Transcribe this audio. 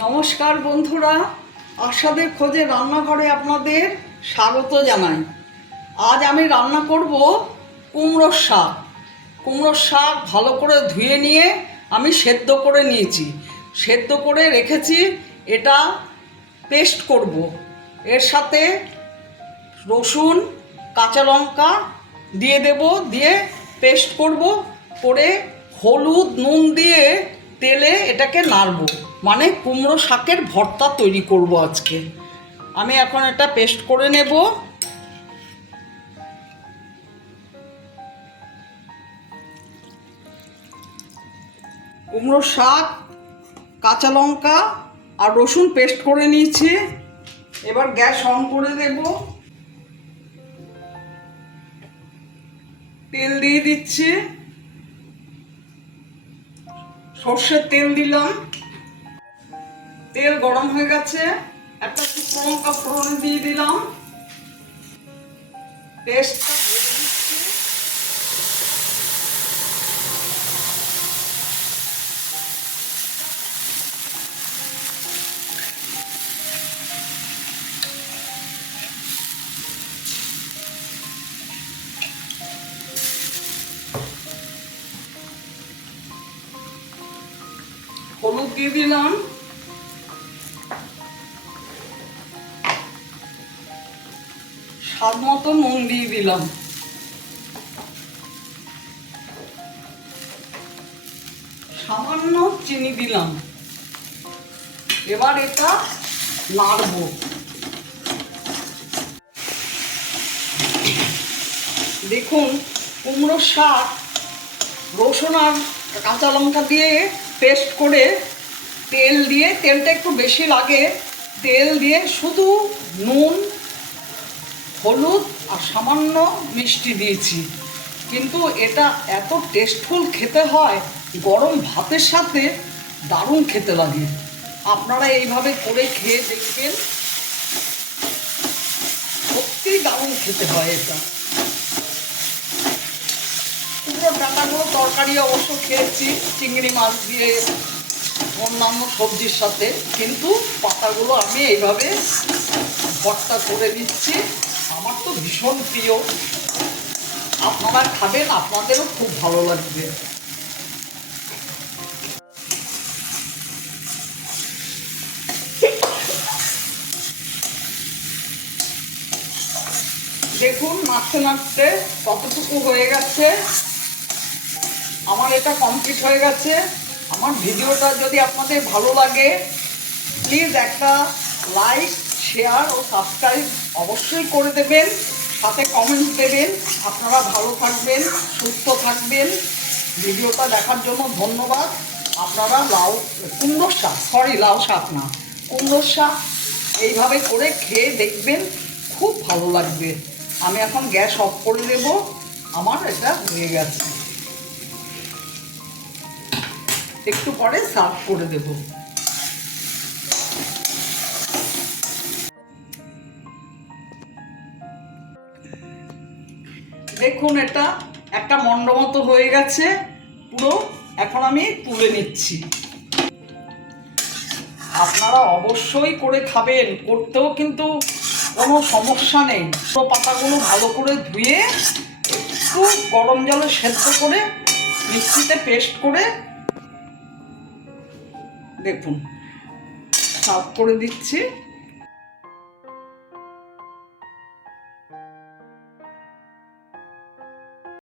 নমস্কার বন্ধুরা, আশাদের খোঁজে রান্নাঘরে আপনাদের স্বাগত জানাই। আজ আমি রান্না করব কুমড়োর শাক। কুমড়োর শাক ভালো করে ধুয়ে নিয়ে আমি সেদ্ধ করে নিয়েছি, সেদ্ধ করে রেখেছি। এটা পেস্ট করব। এর সাথে রসুন, কাঁচা লঙ্কা দিয়ে দেব, দিয়ে পেস্ট করব, করে হলুদ নুন দিয়ে তেলে এটাকে নাড়বো। মানে কুমড়ো শাকের ভর্তা তৈরি করব আজকে। আমি এখন এটা পেস্ট করে নেব। কুমড়ো শাক, কাঁচা লঙ্কা আর রসুন পেস্ট করে নিয়েছি। এবার গ্যাস অন করে দেব। তেল দিয়ে দিচ্ছি, সর্ষের তেল দিলাম। তেল গরম হয়ে গেছে, একটা শুকনো লঙ্কা ফোড়নে দিয়ে দিলাম। পেস্টটা দিয়ে দিচ্ছি। হলুদ দিয়ে দিলাম। স্বাদ মতো নুন দিয়ে দিলাম। সামান্য চিনি দিলাম। এবার এটা নাড়বো। দেখুন, কুমড়ো শাক রসুন আর কাঁচা লঙ্কা দিয়ে পেস্ট করে তেল দিয়ে, তেলটা একটু বেশি লাগে, তেল দিয়ে শুধু নুন, হলুদ আর সামান্য মিষ্টি দিয়েছি। কিন্তু এটা এত টেস্টফুল খেতে হয়, গরম ভাতের সাথে দারুণ খেতে লাগে। আপনারা এইভাবে করে খেয়ে দেখবেন, সত্যিই দারুণ খেতে হয় এটা। কুমড়ো ডাঁটাগুলো তরকারি অবশ্য খেয়েছি চিংড়ি মাছ দিয়ে, অন্যান্য সবজির সাথে, কিন্তু পাতাগুলো আমি এইভাবে ভর্তা করে দিচ্ছি। আমার তো ভীষণ প্রিয়। আপনারা খাবেন, আপনাদেরও খুব ভালো লাগবে। দেখুন, নাড়তে নাড়তে কতটুকু হয়ে গেছে। আমার এটা কমপ্লিট হয়ে গেছে। আমার ভিডিওটা যদি আপনাদের ভালো লাগে, প্লিজ একটা লাইক, শেয়ার ও সাবস্ক্রাইব অবশ্যই করে দেবেন, সাথে কমেন্ট দেবেন। আপনারা ভালো থাকবেন, সুস্থ থাকবেন। ভিডিওটা দেখার জন্য ধন্যবাদ। আপনারা লাউ শাক না, কুমড়োর শাক এইভাবে করে খেয়ে দেখবেন, খুব ভালো লাগবে। আমি এখন গ্যাস অফ করে দেব। আমার এটা হয়ে গেছে, একটু পরে সার্ভ করে দেব। দেখুন, এটা একটা মন্ড মতো হয়ে গেছে পুরো। এখন আমি তুলে নিচ্ছি। আপনারা অবশ্যই করে খাবেন, করতেও কিন্তু কোনো সমস্যা নেই। তো পাতাগুলো ভালো করে ধুয়ে একটু গরম জলে সেদ্ধ করে মিক্সিতে পেস্ট করে দেখুন সার্ভ করে দিচ্ছি।